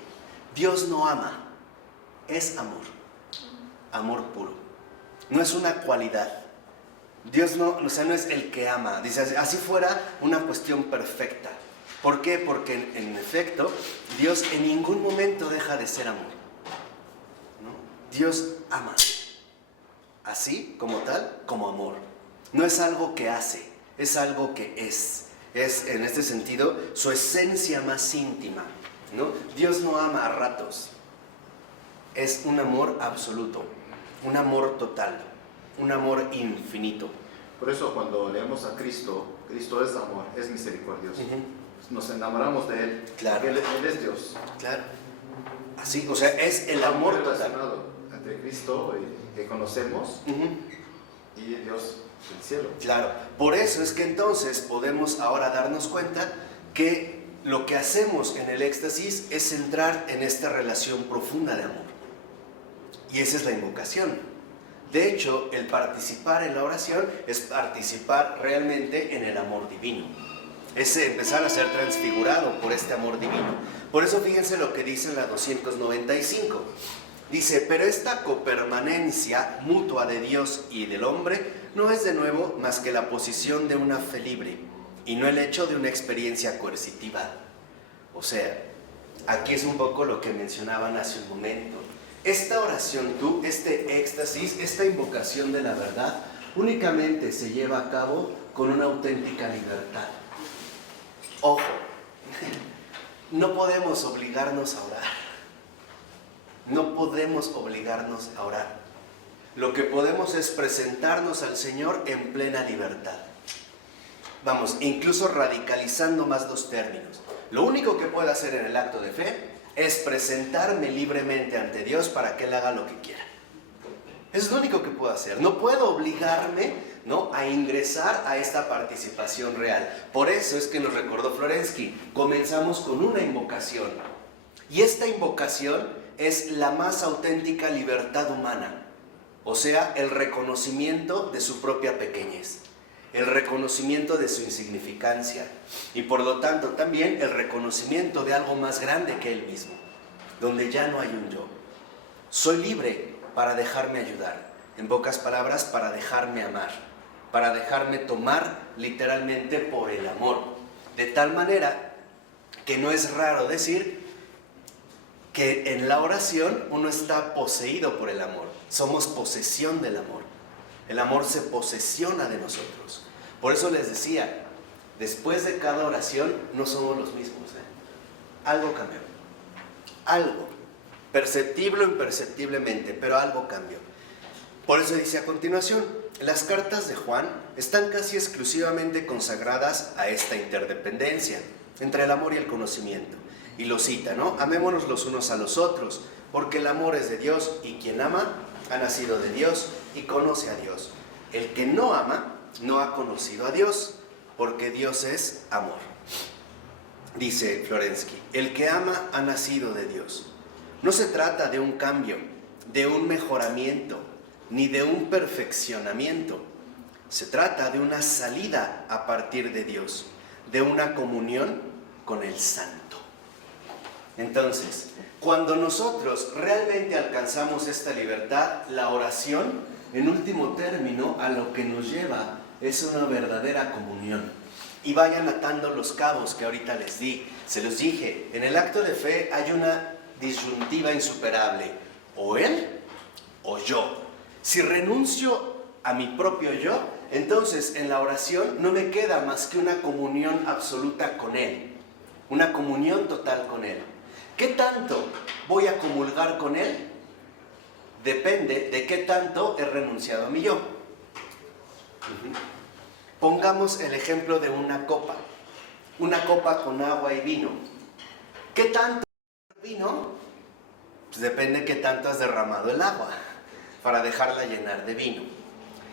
Dios no ama, es amor, amor puro. No es una cualidad. Dios no es el que ama. Dice, así fuera una cuestión perfecta. ¿Por qué? Porque en efecto, Dios en ningún momento deja de ser amor, ¿no? Dios ama, así como tal, como amor. No es algo que hace, es algo que es. Es, en este sentido, su esencia más íntima, ¿no? Dios no ama a ratos. Es un amor absoluto, un amor total, un amor infinito. Por eso cuando leemos a Cristo, Cristo es amor, es misericordioso. Nos enamoramos de Él, Claro. porque Él es Dios. Claro. Así, o sea, es el amor total. Relacionado entre Cristo que conocemos y Dios del cielo. Claro, por eso es que entonces podemos ahora darnos cuenta que lo que hacemos en el éxtasis es entrar en esta relación profunda de amor. Y esa es la invocación. De hecho, el participar en la oración es participar realmente en el amor divino. Es empezar a ser transfigurado por este amor divino. Por eso fíjense lo que dice en la 295. Dice, pero esta copermanencia mutua de Dios y del hombre no es de nuevo más que la posición de una fe libre y no el hecho de una experiencia coercitiva. O sea, aquí es un poco lo que mencionaban hace un momento. Esta oración este éxtasis, esta invocación de la verdad, únicamente se lleva a cabo con una auténtica libertad. Ojo, no podemos obligarnos a orar. No podemos obligarnos a orar. Lo que podemos es presentarnos al Señor en plena libertad. Vamos, incluso radicalizando más los términos. Lo único que puedo hacer en el acto de fe es presentarme libremente ante Dios para que Él haga lo que quiera. Es lo único que puedo hacer. No puedo obligarme, ¿no?, a ingresar a esta participación real. Por eso es que nos recordó Florensky. Comenzamos con una invocación. Y esta invocación es la más auténtica libertad humana. O sea, el reconocimiento de su propia pequeñez, el reconocimiento de su insignificancia y por lo tanto también el reconocimiento de algo más grande que él mismo, donde ya no hay un yo. Soy libre para dejarme ayudar, en pocas palabras, para dejarme amar, para dejarme tomar literalmente por el amor, de tal manera que no es raro decir que en la oración uno está poseído por el amor. Somos posesión del amor. El amor se posesiona de nosotros. Por eso les decía, después de cada oración no somos los mismos. Algo cambió. Algo. Perceptible o imperceptiblemente, pero algo cambió. Por eso dice a continuación, las cartas de Juan están casi exclusivamente consagradas a esta interdependencia entre el amor y el conocimiento. Y lo cita, ¿no? Amémonos los unos a los otros, porque el amor es de Dios y quien ama ha nacido de Dios y conoce a Dios. El que no ama no ha conocido a Dios, porque Dios es amor. Dice Florensky, el que ama ha nacido de Dios. No se trata de un cambio, de un mejoramiento, ni de un perfeccionamiento. Se trata de una salida a partir de Dios, de una comunión con el Santo. Entonces, cuando nosotros realmente alcanzamos esta libertad, la oración, en último término, a lo que nos lleva es una verdadera comunión. Y vayan atando los cabos que ahorita les di. Se los dije, en el acto de fe hay una disyuntiva insuperable, o él o yo. Si renuncio a mi propio yo, entonces en la oración no me queda más que una comunión absoluta con él, una comunión total con él. ¿Qué tanto voy a comulgar con él? Depende de qué tanto he renunciado a mi yo. Pongamos el ejemplo de una copa con agua y vino. ¿Qué tanto vino? Pues depende de qué tanto has derramado el agua para dejarla llenar de vino.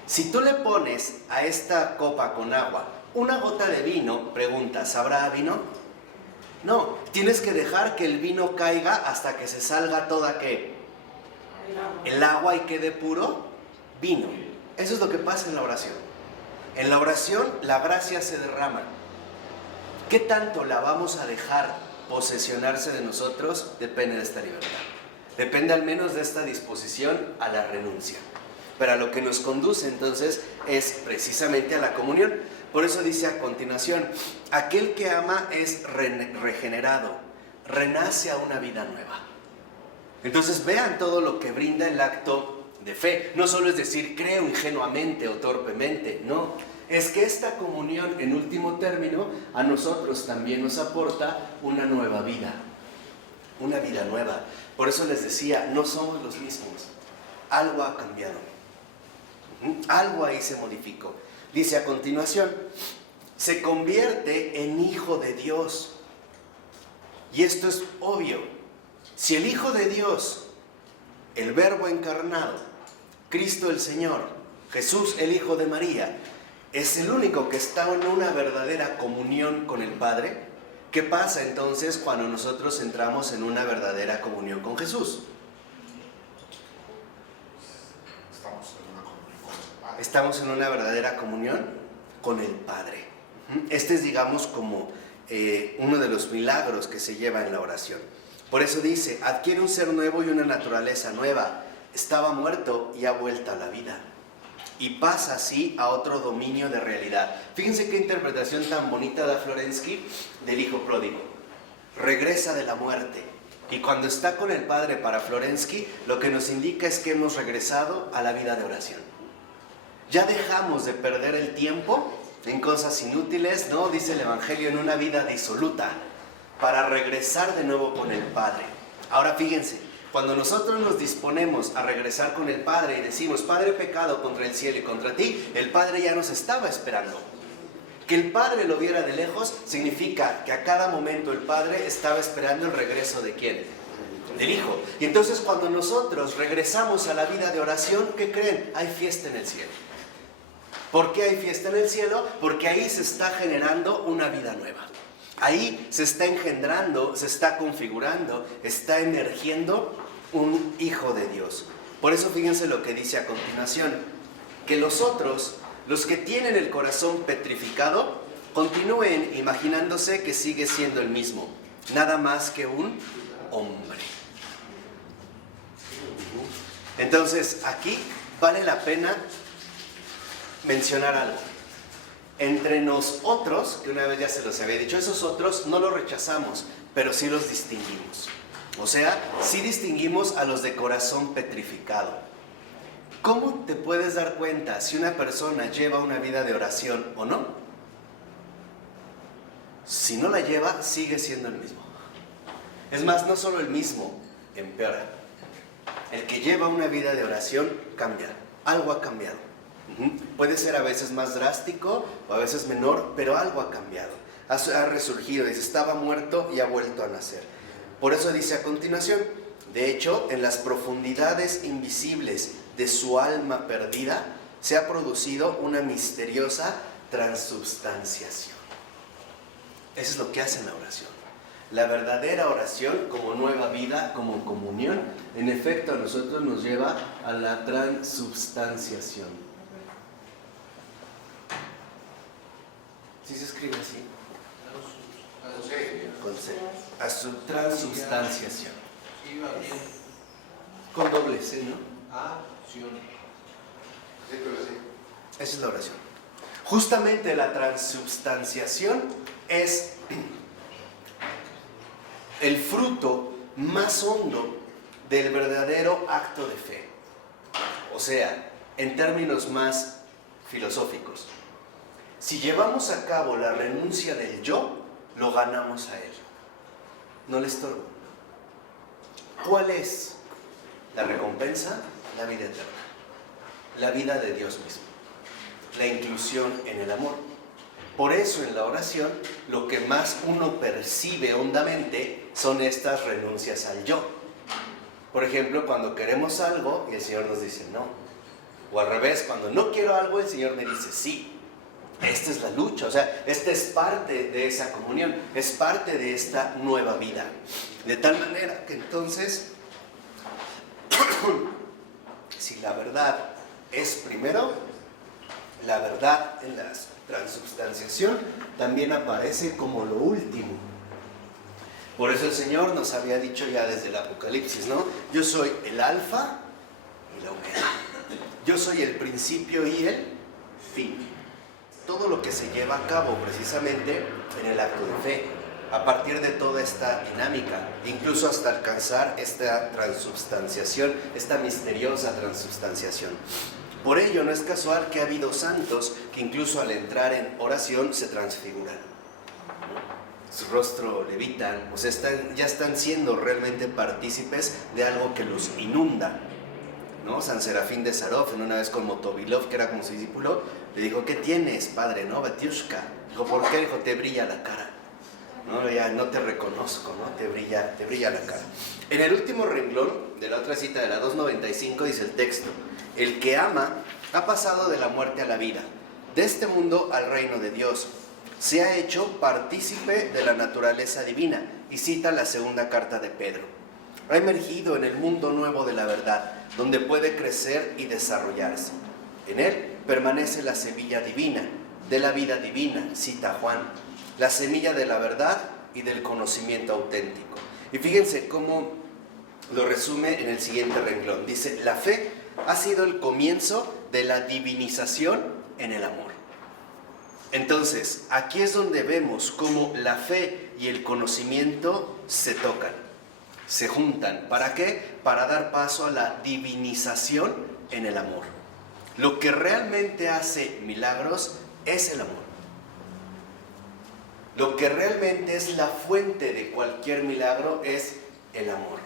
Si tú le pones a esta copa con agua una gota de vino, pregunta, ¿sabrá vino? No, tienes que dejar que el vino caiga hasta que se salga toda ¿qué? El agua y quede puro vino. Eso es lo que pasa en la oración. En la oración la gracia se derrama. ¿Qué tanto la vamos a dejar posesionarse de nosotros? Depende de esta libertad. Depende al menos de esta disposición a la renuncia. Pero a lo que nos conduce entonces es precisamente a la comunión. Por eso dice a continuación, aquel que ama es regenerado, renace a una vida nueva. Entonces vean todo lo que brinda el acto de fe. No solo es decir, creo ingenuamente o torpemente, no. Es que esta comunión, en último término, a nosotros también nos aporta una nueva vida. Una vida nueva. Por eso les decía, no somos los mismos. Algo ha cambiado. Algo ahí se modificó. Dice a continuación, se convierte en hijo de Dios. Y esto es obvio. Si el Hijo de Dios, el Verbo encarnado, Cristo el Señor, Jesús el Hijo de María, es el único que está en una verdadera comunión con el Padre, ¿qué pasa entonces cuando nosotros entramos en una verdadera comunión con Jesús? Estamos en una verdadera comunión con el Padre. Este es, digamos, como uno de los milagros que se lleva en la oración. Por eso dice, adquiere un ser nuevo y una naturaleza nueva. Estaba muerto y ha vuelto a la vida. Y pasa así a otro dominio de realidad. Fíjense qué interpretación tan bonita da Florensky del hijo pródigo. Regresa de la muerte. Y cuando está con el Padre, para Florensky, lo que nos indica es que hemos regresado a la vida de oración. Ya dejamos de perder el tiempo en cosas inútiles, ¿no? Dice el Evangelio, en una vida disoluta, para regresar de nuevo con el Padre. Ahora fíjense, cuando nosotros nos disponemos a regresar con el Padre y decimos, Padre, he pecado contra el cielo y contra ti, el Padre ya nos estaba esperando. Que el Padre lo viera de lejos significa que a cada momento el Padre estaba esperando el regreso ¿de quién? Del Hijo. Y entonces cuando nosotros regresamos a la vida de oración, ¿qué creen? Hay fiesta en el cielo. ¿Por qué hay fiesta en el cielo? Porque ahí se está generando una vida nueva. Ahí se está engendrando, se está configurando, está emergiendo un Hijo de Dios. Por eso fíjense lo que dice a continuación, que los otros, los que tienen el corazón petrificado, continúen imaginándose que sigue siendo el mismo, nada más que un hombre. Entonces, aquí vale la pena mencionar algo. Entre nosotros, que una vez ya se los había dicho, esos otros no los rechazamos, pero sí los distinguimos. O sea, sí distinguimos a los de corazón petrificado. ¿Cómo te puedes dar cuenta si una persona lleva una vida de oración o no? Si no la lleva, sigue siendo el mismo. Es más, no solo el mismo, empeora. El que lleva una vida de oración cambia, algo ha cambiado. Puede ser a veces más drástico o a veces menor, pero algo ha cambiado. Ha resurgido, dice, estaba muerto y ha vuelto a nacer. Por eso dice a continuación, de hecho, en las profundidades invisibles de su alma perdida, se ha producido una misteriosa transubstanciación. Eso es lo que hace la oración. La verdadera oración, como nueva vida, como comunión, en efecto a nosotros nos lleva a la transubstanciación. ¿Sí se escribe así? Con C. A su transubstanciación. Sí, va bien. Con doble C, ¿no? Acción. Sí, pero sí. Esa es la oración. Justamente la transubstanciación es el fruto más hondo del verdadero acto de fe. O sea, en términos más filosóficos, si llevamos a cabo la renuncia del yo, lo ganamos a él. No le estorbo. ¿Cuál es la recompensa? La vida eterna. La vida de Dios mismo. La inclusión en el amor. Por eso en la oración lo que más uno percibe hondamente son estas renuncias al yo. Por ejemplo, cuando queremos algo y el Señor nos dice no. O al revés, cuando no quiero algo el Señor me dice sí. Esta es la lucha, o sea, esta es parte de esa comunión, es parte de esta nueva vida. De tal manera que entonces, si la verdad es primero, la verdad en la transubstanciación también aparece como lo último. Por eso el Señor nos había dicho ya desde el Apocalipsis, ¿no? Yo soy el alfa y la omega. Yo soy el principio y el fin. Todo lo que se lleva a cabo precisamente en el acto de fe, a partir de toda esta dinámica, incluso hasta alcanzar esta transubstanciación, esta misteriosa transubstanciación. Por ello no es casual que ha habido santos que incluso al entrar en oración se transfiguran. Su rostro levitan, o sea, ya están siendo realmente partícipes de algo que los inunda, ¿no? San Serafín de Sarov, en una vez con Motovilov, que era como su discípulo, le dijo, ¿qué tienes, padre? ¿No? Batiushka. Dijo, ¿por qué? Dijo, te brilla la cara. No, ya no te reconozco, ¿no? Te brilla la cara. En el último renglón de la otra cita de la 295 dice el texto, el que ama ha pasado de la muerte a la vida, de este mundo al reino de Dios. Se ha hecho partícipe de la naturaleza divina, y cita la segunda carta de Pedro. Ha emergido en el mundo nuevo de la verdad, donde puede crecer y desarrollarse. En él permanece la semilla divina, de la vida divina, cita Juan, la semilla de la verdad y del conocimiento auténtico. Y fíjense cómo lo resume en el siguiente renglón. Dice, la fe ha sido el comienzo de la divinización en el amor. Entonces, aquí es donde vemos cómo la fe y el conocimiento se tocan, se juntan. ¿Para qué? Para dar paso a la divinización en el amor. Lo que realmente hace milagros es el amor. Lo que realmente es la fuente de cualquier milagro es el amor.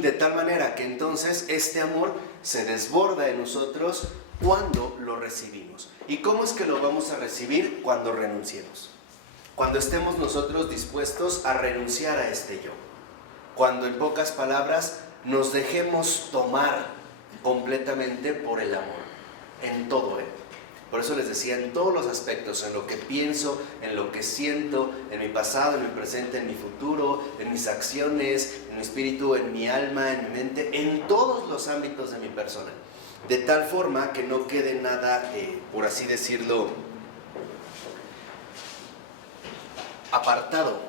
De tal manera que entonces este amor se desborda en nosotros cuando lo recibimos. ¿Y cómo es que lo vamos a recibir? Cuando renunciemos. Cuando estemos nosotros dispuestos a renunciar a este yo. Cuando, en pocas palabras, nos dejemos tomar completamente por el amor. En todo, Por eso les decía, en todos los aspectos, en lo que pienso, en lo que siento, en mi pasado, en mi presente, en mi futuro, en mis acciones, en mi espíritu, en mi alma, en mi mente, en todos los ámbitos de mi persona. De tal forma que no quede nada, por así decirlo, apartado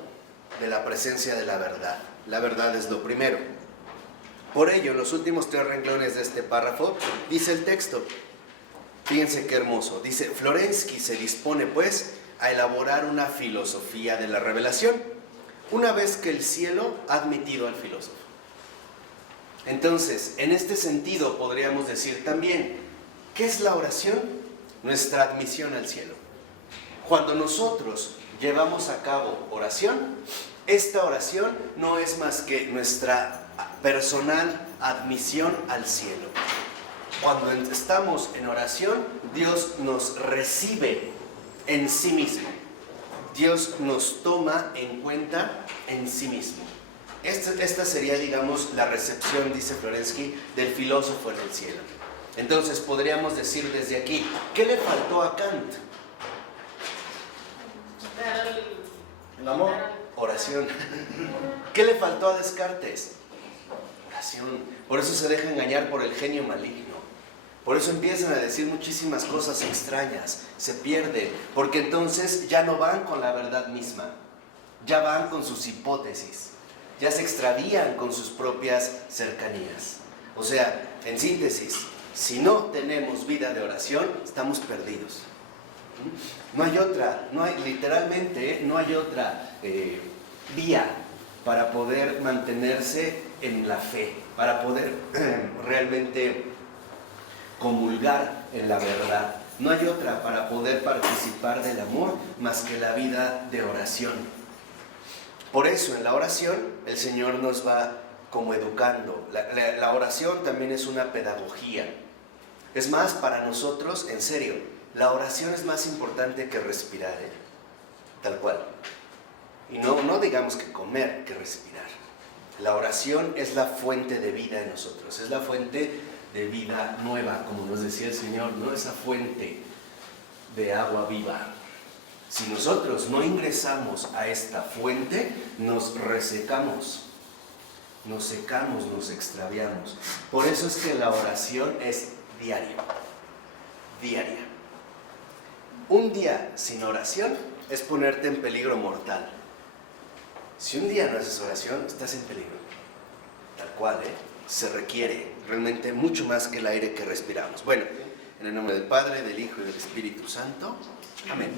de la presencia de la verdad. La verdad es lo primero. Por ello, en los últimos 3 renglones de este párrafo, dice el texto, fíjense qué hermoso, dice, Florensky se dispone pues a elaborar una filosofía de la revelación, una vez que el cielo ha admitido al filósofo. Entonces, en este sentido podríamos decir también, ¿qué es la oración? Nuestra admisión al cielo. Cuando nosotros llevamos a cabo oración, esta oración no es más que nuestra personal admisión al cielo. Cuando estamos en oración, Dios nos recibe en sí mismo. Dios nos toma en cuenta en sí mismo. Esta sería, digamos, la recepción, dice Florensky, del filósofo en el cielo. Entonces podríamos decir desde aquí, ¿qué le faltó a Kant? El amor. Oración. ¿Qué le faltó a Descartes? Oración. Por eso se deja engañar por el genio maligno. Por eso empiezan a decir muchísimas cosas extrañas, se pierden, porque entonces ya no van con la verdad misma, ya van con sus hipótesis, ya se extravían con sus propias cercanías. O sea, en síntesis, si no tenemos vida de oración, estamos perdidos. No hay otra, literalmente no hay otra vía para poder mantenerse en la fe, para poder realmente comulgar en la verdad. No hay otra para poder participar del amor más que la vida de oración. Por eso en la oración el Señor nos va como educando. La oración también es una pedagogía. Es más, para nosotros, en serio, la oración es más importante que respirar, tal cual. Y no digamos que comer, que respirar. La oración es la fuente de vida en nosotros, es la fuente de vida nueva, como nos decía el Señor, ¿no? Esa fuente de agua viva. Si nosotros no ingresamos a esta fuente, nos resecamos, nos secamos, nos extraviamos. Por eso es que la oración es diaria. Un día sin oración es ponerte en peligro mortal. Si un día no haces oración, estás en peligro. Tal cual, se requiere realmente mucho más que el aire que respiramos. Bueno, en el nombre del Padre, del Hijo y del Espíritu Santo. Amén.